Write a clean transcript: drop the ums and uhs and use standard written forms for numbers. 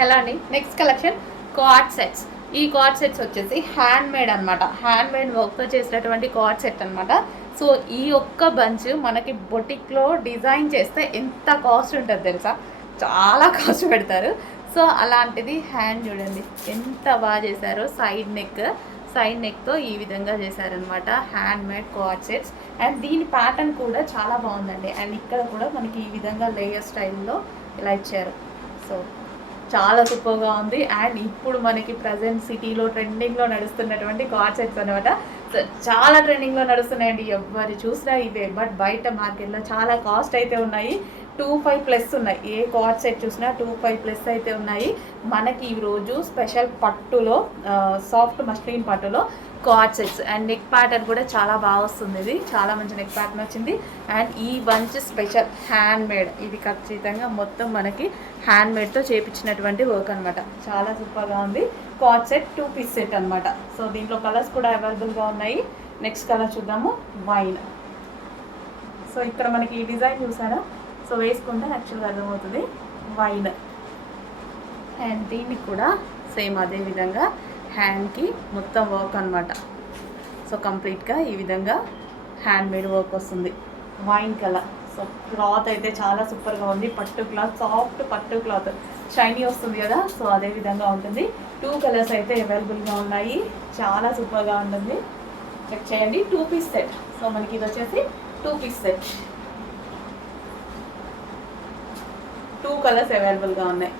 Hello అండి. Next collection card sets. ఈ card sets వచ్చేసి హ్యాండ్ మేడ్ అనమాట. హ్యాండ్ మేడ్ వర్క్తో చేసినటువంటి కార్డ్ సెట్ అనమాట. సో ఈ ఒక్క బంచ్ మనకి బొటిక్లో డిజైన్ చేస్తే ఎంత కాస్ట్ ఉంటుంది తెలుసా? చాలా కాస్ట్ పెడతారు. సో అలాంటిది హ్యాండ్ చూడండి ఎంత బాగా చేశారో. సైడ్ నెక్తో ఈ విధంగా చేశారనమాట hand made card sets. And దీని ప్యాటర్న్ కూడా చాలా బాగుందండి. అండ్ ఇక్కడ కూడా మనకి ఈ విధంగా లేయర్ స్టైల్లో ఇలా ఇచ్చారు. సో చాలా సూపర్గా ఉంది. అండ్ ఇప్పుడు మనకి ప్రజెంట్ సిటీలో ట్రెండింగ్లో నడుస్తున్నటువంటి కార్డ్ సెట్స్ అనమాట. సో చాలా ట్రెండింగ్లో నడుస్తున్నాయండి. ఎవరు చూసినా ఇవే. బట్ బయట మార్కెట్లో చాలా కాస్ట్ అయితే ఉన్నాయి. 25+ ఉన్నాయి. ఏ కార్డ్ సెట్ చూసినా 25+ అయితే ఉన్నాయి. మనకి ఈరోజు స్పెషల్ పట్టులో సాఫ్ట్ మస్లిన్ పట్టులో card sets. And neck pattern కూడా చాలా బాగా వస్తుంది. ఇది చాలా మంచి నెక్ ప్యాటర్న్ వచ్చింది. అండ్ ఈ బంచ్ స్పెషల్ హ్యాండ్ మేడ్. ఇది ఖచ్చితంగా మొత్తం మనకి హ్యాండ్ మేడ్తో చేపించినటువంటి వర్క్ అనమాట. చాలా సూపర్గా ఉంది. కార్డ్ సెట్ 2 పీస్ సెట్ అనమాట. సో దీంట్లో కలర్స్ కూడా అవైలబుల్గా ఉన్నాయి. నెక్స్ట్ కలర్ చూద్దాము, వైన్. సో ఇక్కడ మనకి ఈ డిజైన్ చూసారా? సో వేసుకుంటే యాక్చువల్గా అర్థమవుతుంది, వైన్. అండ్ దీనికి కూడా సేమ్ అదే విధంగా హ్యాండ్కి మొత్తం వర్క్ అనమాట. సో కంప్లీట్గా ఈ విధంగా హ్యాండ్ మేడ్ వర్క్ వస్తుంది. Wine colour. సో క్లాత్ అయితే చాలా సూపర్గా ఉంది. పట్టు క్లాత్, సాఫ్ట్ పట్టు క్లాత్, షైనీ వస్తుంది కదా. సో అదే విధంగా ఉంటుంది. 2 కలర్స్ అయితే అవైలబుల్గా ఉన్నాయి. చాలా సూపర్గా ఉంటుంది. చెక్ చేయండి. 2 పీస్ సెట్. సో మనకి ఇది వచ్చేసి 2 పీస్ సెట్. 2 కలర్స్ అవైలబుల్గా ఉన్నాయి.